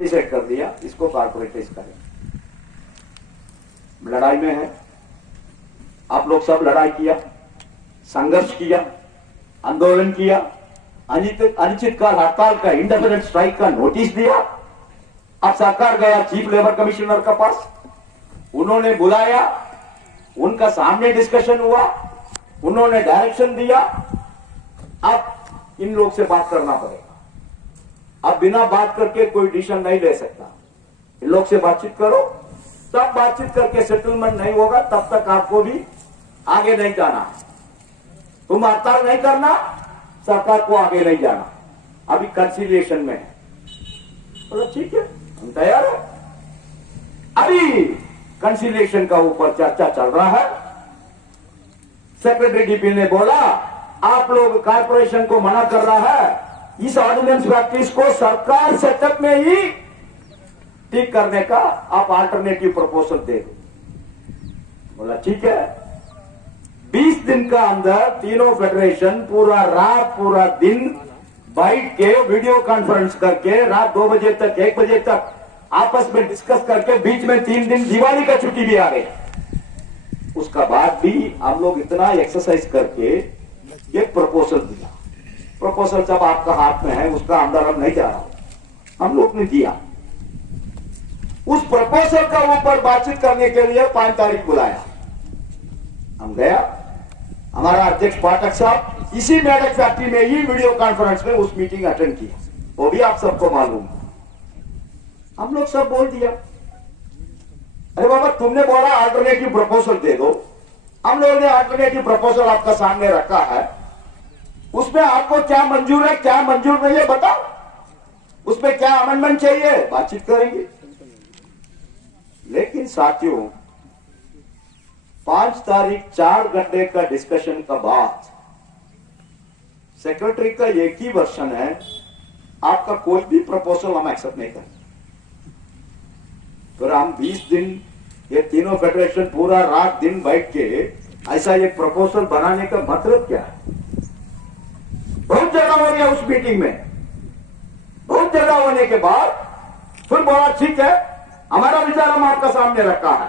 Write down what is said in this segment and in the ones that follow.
Decide कर दिया इसको कॉर्पोरेटाइज करें। लड़ाई में है, आप लोग सब लड़ाई किया, संघर्ष किया, आंदोलन किया, अनिश्चितकाल हड़ताल का, इंडेफिनिट स्ट्राइक का नोटिस दिया। अब सरकार गया चीफ लेबर कमिश्नर के पास, उन्होंने बुलाया, उनका सामने डिस्कशन हुआ, उन्होंने डायरेक्शन दिया। अब इन लोग से बात करना पड़ेगा। अब बिना बात करके कोई डिसीजन नहीं ले सकता। इन लोग से बातचीत करो, तब बातचीत करके सेटलमेंट नहीं होगा तब तक आपको भी आगे नहीं जाना। तुम हड़ताल नहीं करना, सरकार को आगे नहीं जाना। अभी कंसिलिएशन में है, तो ठीक है, हम तैयार है। अभी कंसिलिएशन का ऊपर चर्चा चल रहा है। सेक्रेटरी डीपी ने बोला आप लोग कारपोरेशन को मना कर रहा है, इस ऑर्डिनेंस प्रैक्टिस को सरकार सेटअप में ही ठीक करने का आप अल्टरनेटिव प्रपोजल दे दो। बोला ठीक है। 20 दिन का अंदर तीनों फेडरेशन पूरा रात पूरा दिन बैठ के वीडियो कॉन्फ्रेंस करके रात 2 बजे तक 1 बजे तक आपस में डिस्कस करके बीच में 3 दिन दिवाली का छुट्टी भी आ गई। उसका बाद भी हम लोग इतना एक्सरसाइज करके एक प्रपोजल दिया। प्रपोजल जब आपका हाथ में है, उसका अंदर हम नहीं जा रहा, हम लोग ने दिया। उस प्रपोजल का ऊपर बातचीत करने के लिए 5 तारीख बुलाया। हम गया, हमारा अध्यक्ष पाठक साहब इसी मेडक फैक्ट्री में ही वीडियो कॉन्फ्रेंस में उस मीटिंग अटेंड किया, वो भी आप सबको मालूम। हम लोग सब बोल दिया, अरे बाबा तुमने बोला अल्टरनेटिव प्रपोजल दे दो, हम लोगों ने अल्टरनेटिव प्रपोजल आपका सामने रखा है, उसमें आपको क्या मंजूर है क्या मंजूर नहीं है बताओ, उसमें क्या अमेंडमेंट चाहिए, बातचीत करेंगे। लेकिन साथियों 5 तारीख 4 घंटे का डिस्कशन का बाद सेक्रेटरी का एक ही वर्षन है, आपका कोई भी प्रपोजल हम एक्सेप्ट नहीं करेंगे। फिर हम 20 दिन ये तीनों फेडरेशन पूरा रात दिन बैठ के ऐसा एक प्रपोजल बनाने का मतलब क्या है? बहुत जगह हो गया उस मीटिंग में, बहुत जगह होने के बाद फिर बोला ठीक है, हमारा विचार हम आपका सामने रखा है,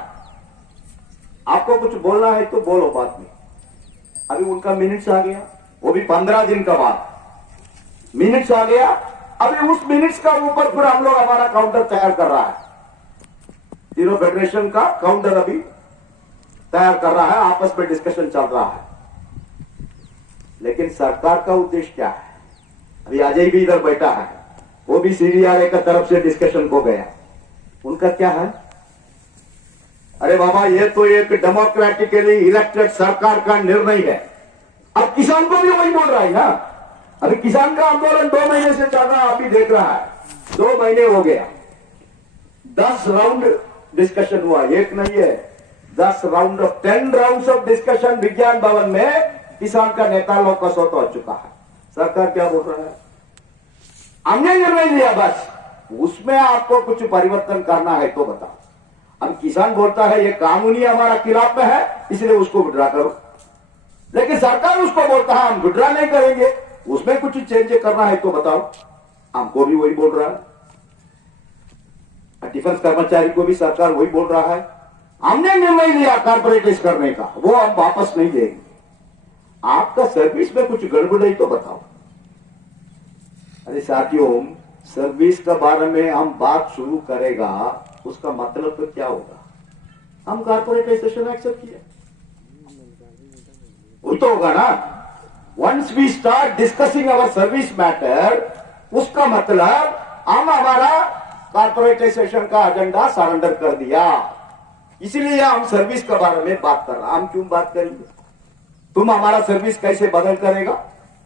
आपको कुछ बोलना है तो बोलो बात में। अभी उनका मिनट्स आ गया, वो भी 15 दिन का बाद मिनट्स आ गया। अभी उस मिनट्स का ऊपर फिर हम लोग हमारा काउंटर तैयार कर रहा है, तीनों फेडरेशन का काउंटर अभी तैयार कर रहा है, आपस में डिस्कशन चल रहा है। लेकिन सरकार का उद्देश्य क्या है? अभी अजय भी इधर बैठा है, वो भी सीडीआरए का तरफ से डिस्कशन को गया। उनका क्या है? अरे बाबा ये तो एक डेमोक्रेटिकली इलेक्टेड सरकार का निर्णय है। अब किसान को भी वही बोल रहा है ना। अभी किसान का आंदोलन 2 महीने से चल रहा है, अभी देख रहा है 2 महीने हो गया, 10 राउंड डिस्कशन हुआ, एक नहीं है 10 राउंड, 10 राउंड ऑफ डिस्कशन विज्ञान भवन में किसान का नेता लोग का सौदा हो चुका है। सरकार क्या बोल रहा है? हमने निर्णय लिया, बस उसमें आपको कुछ परिवर्तन करना है तो बताओ। अब किसान बोलता है ये कानूनी हमारा खिलाफ में है, इसलिए उसको विड्रा करो। लेकिन सरकार उसको बोलता है हम विड्रा नहीं करेंगे, उसमें कुछ चेंज करना है तो बताओ। हमको भी वही बोल रहा है, डिफेंस कर्मचारी को भी सरकार वही बोल रहा है, हमने निर्णय लिया कॉर्पोरेटाइज करने का, वो हम वापस नहीं लेंगे। आपका सर्विस में कुछ गड़बड़ है तो बताओ। अरे साथियों सर्विस के बारे में हम बात शुरू करेगा, उसका मतलब तो क्या होगा? हम कॉर्पोरेटाइजेशन एक्सेप्ट किया, वही तो होगा ना। Once we start discussing our service matter, उसका मतलब हम हमारा कॉर्पोरेटाइजेशन का एजेंडा सरेंडर कर दिया। इसीलिए हम सर्विस के बारे में बात कर रहे हैं। हम क्यों बात करेंगे? तुम हमारा सर्विस कैसे बदल करेगा?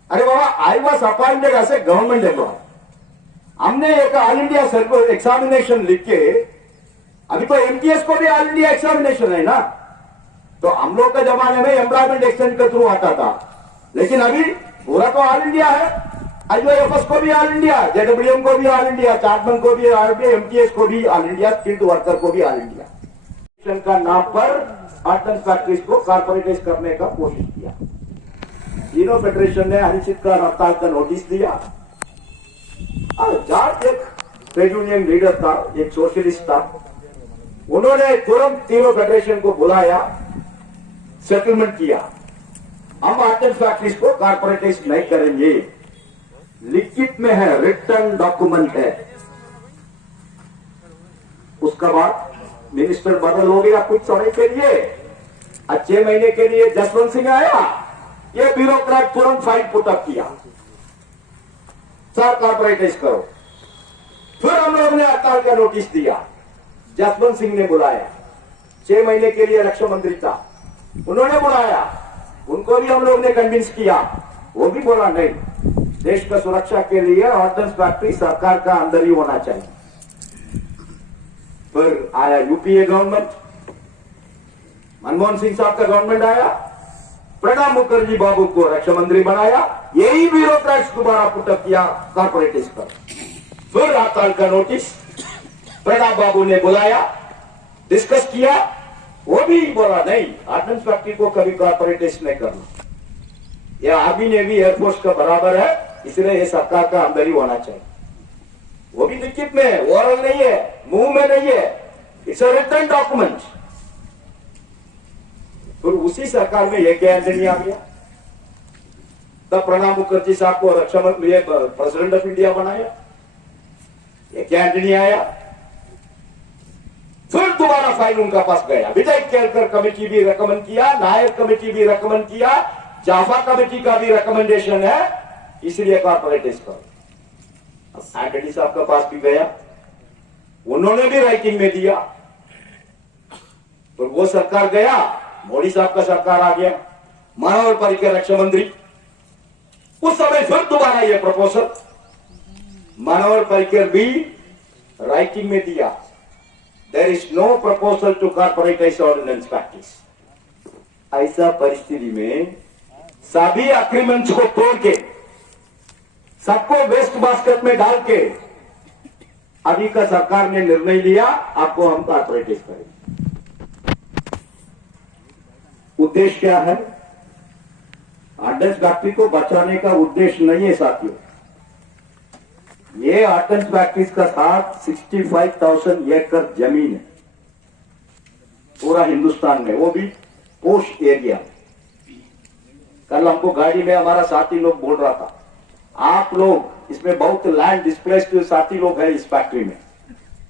अरे बाबा I was appointed as a government employee, हमने एक ऑल इंडिया एग्जामिनेशन लिख के, अभी तो एमटीएस को भी ऑल इंडिया एग्जामिनेशन है ना, तो हम लोग के जमाने में एम्प्लॉयमेंट एक्सचेंज के थ्रू आता था, लेकिन अभी पूरा तो ऑल इंडिया है। आईओएफएस को भी ऑल इंडिया, जेडब्ल्यूएम को भी ऑल इंडिया, चार्टमैन को भी ऑल इंडिया, एमटीएस को भी ऑल इंडिया, स्किल्ड वर्कर को भी ऑल इंडिया का नाम पर आर्टन फैक्ट्रीज को कॉर्पोरेटाइज करने का कोशिश किया। तीनों फेडरेशन ने अनिश्चितकाल हड़ताल का नोटिस दिया और 4 ट्रेड यूनियन लीडर था, एक सोशलिस्ट था। उन्होंने तुरंत तीनों फेडरेशन को बुलाया, सेटलमेंट किया, हम आर्टेंस फैक्ट्रीज को कारपोरेटाइज नहीं करेंगे। लिखित में है, रिटर्न डॉक्यूमेंट है। उसका बाद मिनिस्टर बदल हो गया कुछ समय के लिए, 6 महीने के लिए जसवंत सिंह आया, ये ब्यूरोक्रेट तुरंत फाइल पुटअप किया, सर कारपोरेटाइज करो। फिर हम लोग ने हड़ताल का नोटिस दिया, जसवंत सिंह ने बुलाया, 6 महीने के लिए रक्षा मंत्री था, उन्होंने बुलाया, उनको भी हम लोग ने कन्विंस किया, वो भी बोला नहीं, देश का सुरक्षा के लिए ऑर्डिनेंस फैक्ट्री सरकार का अंदर ही होना चाहिए। फिर आया यूपीए गवर्नमेंट, मनमोहन सिंह साहब का गवर्नमेंट आया, प्रणब मुखर्जी बाबू को रक्षा मंत्री बनाया, यही ब्यूरोक्रेट्स दोबारा पुटअप किया कारपोरेटाइज पर। फिर हड़ताल का नोटिस प्रणब बाबू ने बुलाया, डिस्कस किया, वो भी बोला नहीं, ऑर्डिनेंस फैक्ट्री को कभी कारपोरेटाइज नहीं करना, यह आर्मी नेवी एयरफोर्स का बराबर है, इसलिए यह सरकार का अंदर ही होना चाहिए। वो भी लिखित में है, ओरल नहीं है, मुंह में नहीं है, इट्स अ रिटन डॉक्यूमेंट। फिर उसी सरकार में एक एंटनी आ गया, तब प्रणब मुखर्जी साहब को रक्षा मंत्री प्रेसिडेंट ऑफ इंडिया बनाया, एक एंटनी आया। फिर दोबारा फाइल उनका पास गया, विजय केलकर कमेटी भी रेकमेंड किया, नायक कमेटी भी रेकमेंड किया, जाफा कमेटी का भी रिकमेंडेशन है, इसलिए कारपोरेटाइज करो। एंटनी साहब का पास भी गया, उन्होंने भी राइटिंग में दिया, तो वो सरकार गया, मोदी साहब का सरकार आ गया, मनोहर पर्रिकर रक्षा मंत्री। उस समय फिर दोबारा ये प्रपोजल मनोहर पर्रिकर भी राइटिंग में दिया, there is no proposal to corporatise ordnance factories. ऐसा परिस्थिति में सभी एग्रीमेंट्स को तोड़ के, सबको वेस्ट बास्केट में डाल के अभी का सरकार ने निर्णय लिया, आपको हम कारपोरेटाइज करेंगे। उद्देश्य क्या है? ऑर्डिनेंस फैक्ट्री को बचाने का उद्देश्य नहीं है साथियों, ये ऑर्डिनेंस फैक्ट्रीज का साथ 65,000 एकड़ जमीन है पूरा हिंदुस्तान में, वो भी पोस्ट एरिया। कल हमको गाड़ी में हमारा साथी लोग बोल रहा था, आप लोग इसमें बहुत लैंड डिस्प्लेस्ड साथी लोग हैं इस फैक्ट्री में,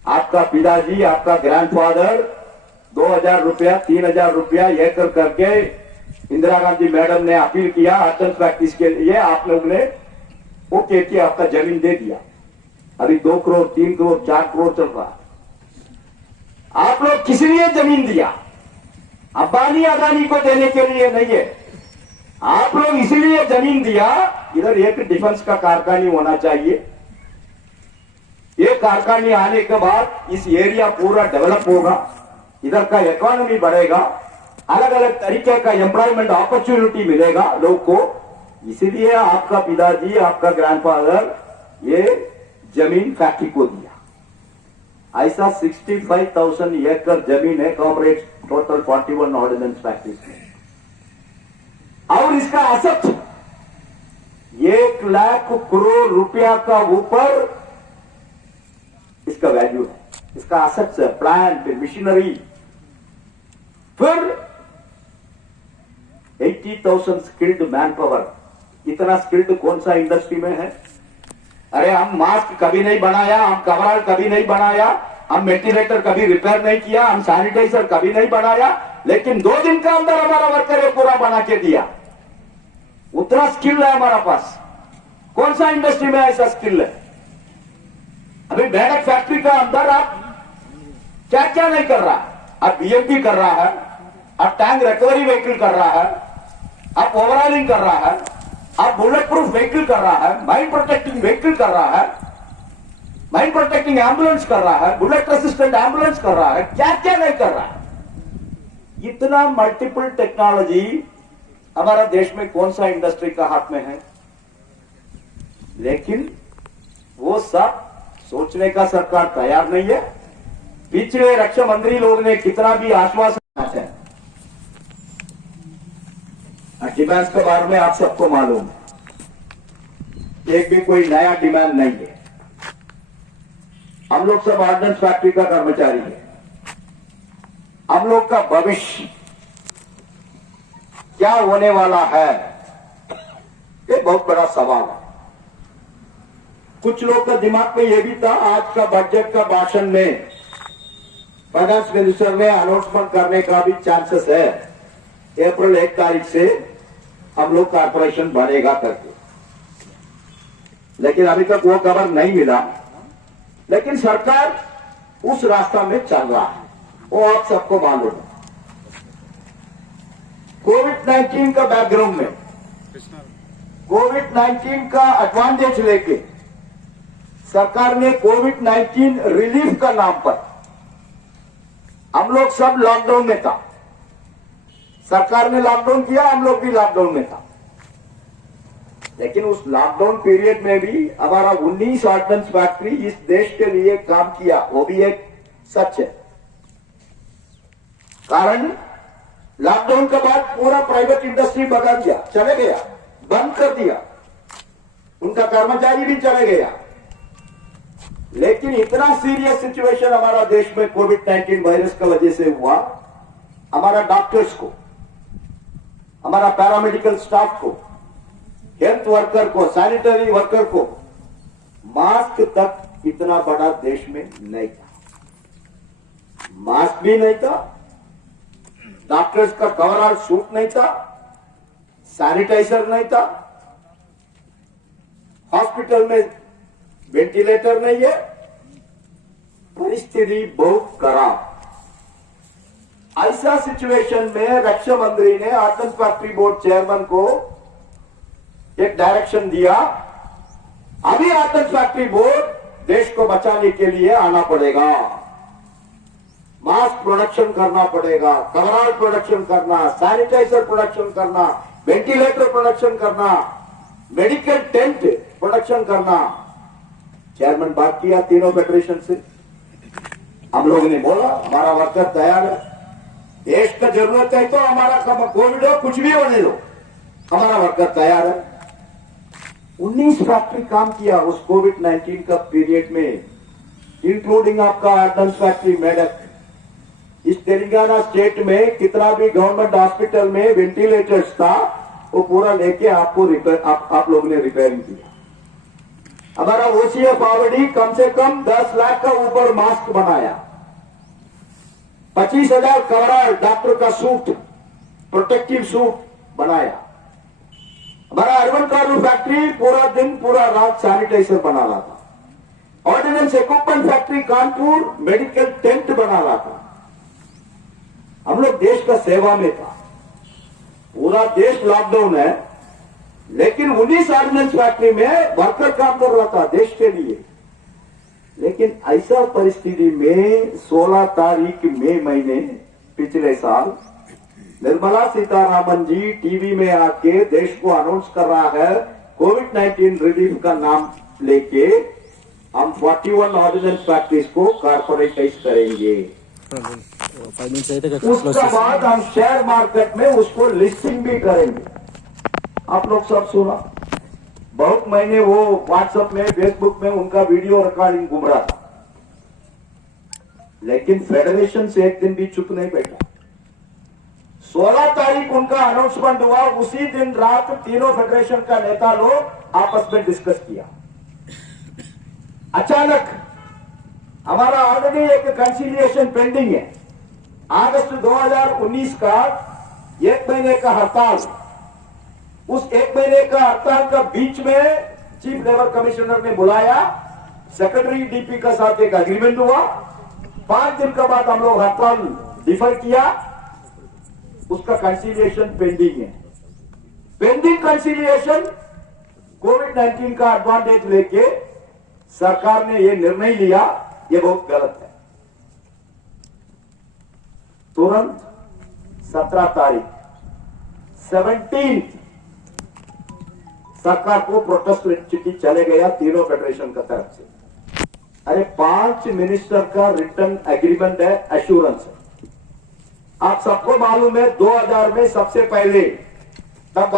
आपका पिताजी, आपका ग्रैंडफादर 2,000 रुपया 3,000 रुपया एकड़ करके इंदिरा गांधी मैडम ने अपील किया ऑर्डिनेंस फैक्ट्रीज के लिए, आप लोग ने वो कहती आपका जमीन दे दिया, अभी 2 करोड़ 3 करोड़ 4 करोड़ चल रहा है। आप लोग किस लिए जमीन दिया? अंबानी अदानी को देने के लिए नहीं है, आप लोग इसलिए जमीन दिया, इधर एक डिफेंस का कारखाना होना चाहिए, ये कारखाने आने के बाद इस एरिया पूरा डेवलप होगा, इधर का इकोनॉमी बढ़ेगा, अलग अलग तरीके का एम्प्लॉयमेंट अपॉर्चुनिटी मिलेगा लोग को, इसीलिए आपका पिताजी, आपका ग्रैंडफादर ये जमीन फैक्ट्री को दिया। ऐसा 65,000 एकड़ जमीन है कॉर्पोरेट टोटल 41 ऑर्डिनेंस फैक्ट्री में, और इसका एसेट 1 लाख करोड़ रुपया का ऊपर इसका वैल्यू है, इसका एसेट्स है, प्लांट, मशीनरी। फिर 80,000 स्किल्ड मैन पावर, इतना स्किल्ड कौन सा इंडस्ट्री में है? अरे हम मास्क कभी नहीं बनाया, हम कवरऑल कभी नहीं बनाया, हम वेंटिलेटर कभी रिपेयर नहीं किया, हम सैनिटाइजर कभी नहीं बनाया, लेकिन 2 दिन का अंदर हमारा वर्कर ये पूरा बना के दिया। उतना स्किल है हमारा पास, कौन सा इंडस्ट्री में ऐसा स्किल है? अभी बैरक फैक्ट्री का अंदर आप क्या क्या नहीं कर रहा, आप बीएमपी कर रहा है, आप टैंक रिकवरी व्हीकल कर रहा है, आप ओवरऑलिंग कर रहा है, आप बुलेट प्रूफ व्हीकल कर रहा है, माइन प्रोटेक्टिंग व्हीकल कर रहा है, माइन प्रोटेक्टिंग एम्बुलेंस कर रहा है, बुलेट रेसिस्टेंट एम्बुलेंस कर रहा है, क्या क्या नहीं कर रहा है। इतना मल्टीपल टेक्नोलॉजी हमारा देश में कौन सा इंडस्ट्री का हाथ में है? लेकिन वो सब सोचने का सरकार तैयार नहीं है। पिछले रक्षा मंत्री लोग ने कितना भी आश्वासन है, डिमांड के बारे में आप सबको मालूम है, एक भी कोई नया डिमांड नहीं है। हम लोग सब ऑर्डिनेंस फैक्ट्री का कर्मचारी है। हम लोग का भविष्य क्या होने वाला है, ये बहुत बड़ा सवाल है। कुछ लोग का दिमाग में यह भी था, आज का बजट का भाषण में फाइनेंस मिनिस्टर ने अनाउंसमेंट करने का भी चांसेस है, अप्रैल 1 तारीख से हम लोग कारपोरेशन बनेगा करके, लेकिन अभी तक वो खबर नहीं मिला। लेकिन सरकार उस रास्ता में चल रहा है, वो आप सबको मालूम है। कोविड-19 का बैकग्राउंड में, कोविड-19 का एडवांटेज लेके सरकार ने कोविड-19 रिलीफ का नाम पर, हम लोग सब लॉकडाउन में था, सरकार ने लॉकडाउन किया, हम लोग भी लॉकडाउन में था। लेकिन उस लॉकडाउन पीरियड में भी हमारा 19 ऑर्डिनेंस फैक्ट्री इस देश के लिए काम किया, वो भी एक सच है। कारण लॉकडाउन के बाद पूरा प्राइवेट इंडस्ट्री भगा दिया, चले गया, बंद कर दिया, उनका कर्मचारी भी चले गया। लेकिन इतना सीरियस सिचुएशन हमारा देश में कोविड-19 वायरस की वजह से हुआ, हमारा डॉक्टर्स को, हमारा पैरामेडिकल स्टाफ को, हेल्थ वर्कर को, सैनिटरी वर्कर को मास्क तक इतना बड़ा देश में नहीं था। मास्क भी नहीं था, डॉक्टर्स का कवरऑल सूट नहीं था, सैनिटाइजर नहीं था, हॉस्पिटल में वेंटिलेटर नहीं है, परिस्थिति बहुत खराब। ऐसा सिचुएशन में रक्षा मंत्री ने ऑर्डिनेंस फैक्ट्री बोर्ड चेयरमैन को एक डायरेक्शन दिया, अभी ऑर्डिनेंस फैक्ट्री बोर्ड देश को बचाने के लिए आना पड़ेगा, मास्क प्रोडक्शन करना पड़ेगा, कवरऑल प्रोडक्शन करना, सैनिटाइजर प्रोडक्शन करना, वेंटिलेटर प्रोडक्शन करना, मेडिकल टेंट प्रोडक्शन करना। चेयरमैन बात किया तीनों फेडरेशन से, हम लोगों ने बोला हमारा वर्कर तैयार है, देश का जरूरत है तो हमारा कोविड हो कुछ भी होने दो, हमारा वर्कर तैयार है। 19 फैक्ट्री काम किया उस कोविड-19 का पीरियड में, इंक्लूडिंग आपका ऑर्डिनेंस फैक्ट्री मेडक। इस तेलंगाना स्टेट में कितना भी गवर्नमेंट हॉस्पिटल में वेंटिलेटर्स था, वो पूरा लेके आपको आप लोगों ने रिपेयरिंग किया। हमारा ओसीएफ आवड़ी कम से कम 10 लाख का ऊपर मास्क बनाया, 25,000 कवरऑल डॉक्टर का सूट, प्रोटेक्टिव सूट बनाया। हमारा अर्बन कार्बन फैक्ट्री पूरा दिन पूरा रात सैनिटाइजर बना रहा था। Ordnance Equipment Factory Kanpur medical tent बना रहा था। हम लोग देश का सेवा में था, पूरा देश लॉकडाउन है, लेकिन 19 ऑर्डिनेंस फैक्ट्री में वर्कर काम कर रहा था देश के लिए। लेकिन ऐसा परिस्थिति में 16 तारीख मई महीने पिछले साल निर्मला सीतारामन जी टीवी में आके देश को अनाउंस कर रहा है, कोविड-19 रिलीफ का नाम लेके हम 41 ऑर्डिनेंस फैक्ट्रीज को कारपोरेटाइज करेंगे। उसके बाद हम शेयर मार्केट में उसको लिस्टिंग भी करेंगे। आप लोग सब सुना, बहुत महीने वो व्हाट्सएप में फेसबुक में उनका वीडियो रिकॉर्डिंग घूम रहा था, लेकिन फेडरेशन से एक दिन भी चुप नहीं बैठा। 16 तारीख उनका अनाउंसमेंट हुआ, उसी दिन रात तीनों फेडरेशन का नेता लोग आपस में डिस्कस किया। अचानक हमारा ऑलरेडी एक कंसिलिएशन पेंडिंग है, अगस्त 2019 का 1 महीने का हड़ताल, उस 1 महीने का हड़ताल का बीच में चीफ लेबर कमिश्नर ने बुलाया, सेक्रेटरी डीपी का साथ एक एग्रीमेंट हुआ, 5 दिन के बाद हम लोग हड़ताल डिफर किया, उसका कंसिलिएशन पेंडिंग है। पेंडिंग कंसिलिएशन कोविड-19 का एडवांटेज लेके सरकार ने यह निर्णय लिया, यह बहुत गलत है। तुरंत 17 तारीख 17 सरकार को प्रोटेस्ट चिट्ठी चले गया तीनों फेडरेशन का तरफ से। अरे 5 मिनिस्टर का रिटर्न एग्रीमेंट है, एश्योरेंस है। आप सबको मालूम है 2000 में सबसे पहले तब